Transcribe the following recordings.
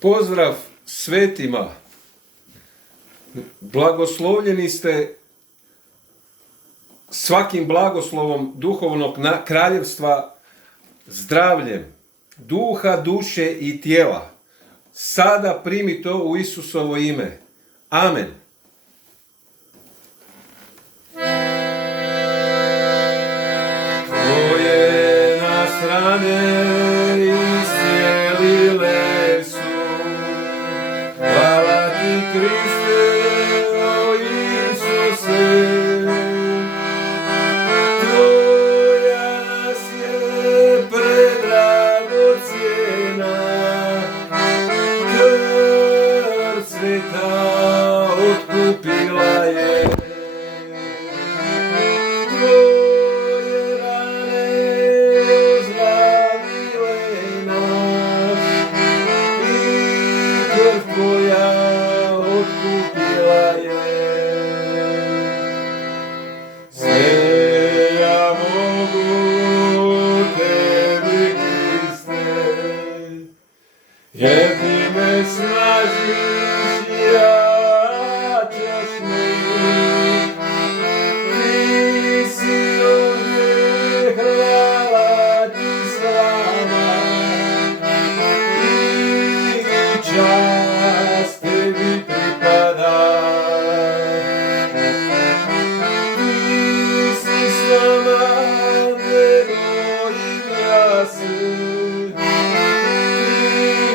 Pozdrav svetima. Blagoslovljeni ste svakim blagoslovom duhovnog kraljevstva, zdravljem duha, duše i tijela. Sada primi to u Isusovo ime. Amen. Tvoje nas rane iscijelile su. Hvala ti, Kriste, o Isuse. Tvoja nas je predragocjena. Krv sveta otkupila je. Tvoje rane ozlavile nas i krv tvoja otkupila je. Sve ja mogu tebi, Kriste, jer ti me snažiš, jačaš me. Ti si ovdje, hvala ti, slava i čast tebi pripada. Ti si s nama, nebo i glase. Ti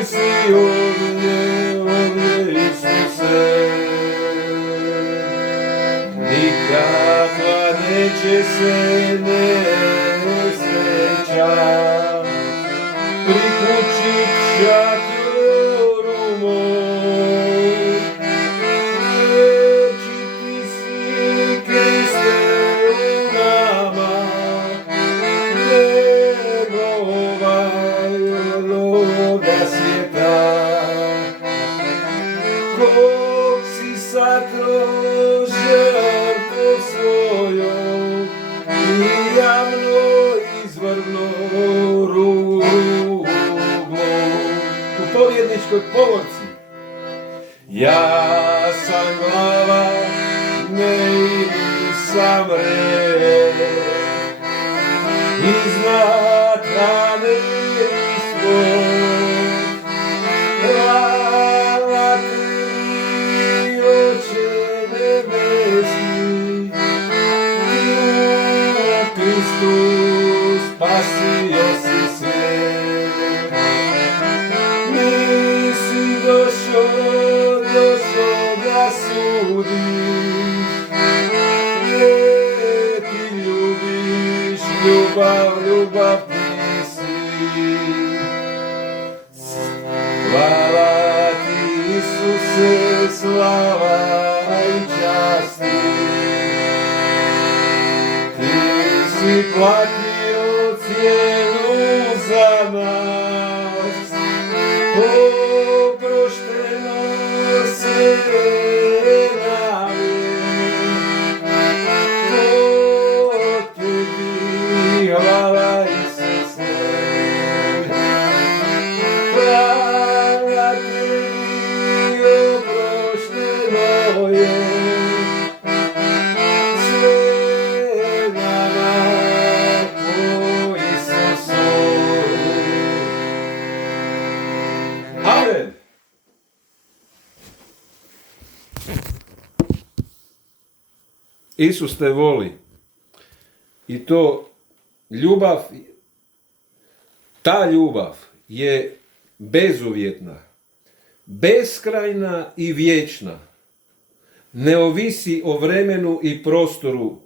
si ovdje, Isuse. Nikakva neće se nesreća priključit šatoru moj. Večiti si, Kriste, u nama, njegova od ovoga svijeta. Kog si satro žrtvom svojom i javno izvrgno ruglom. U pobjedničkoj povorci. Ja sam glava, ne sam rep, iznad rane ispod. Hvala tebi, Oče nebesni, ti u Kristu spasio si svijet. Nisi došao da sudiš, jer ti ljubiš, ljubav ti si. Hvala ti, Isuse, slava i časti. Ti si platio cijenu za nas, oprošteno se nam je. To tebi hvala, Isuse. Hvala tebi, oprošteno je. Sve nama po Isusu. Amen. Isus te voli. I to ljubav, ta ljubav je bezuvjetna, beskrajna i vječna. Ne ovisi o vremenu i prostoru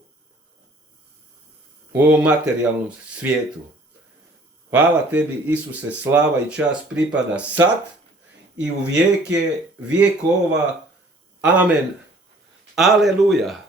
u ovom materijalnom svijetu. Hvala tebi, Isuse, slava i čast pripada sad i u vijeke vjekova. Amen. Aleluja.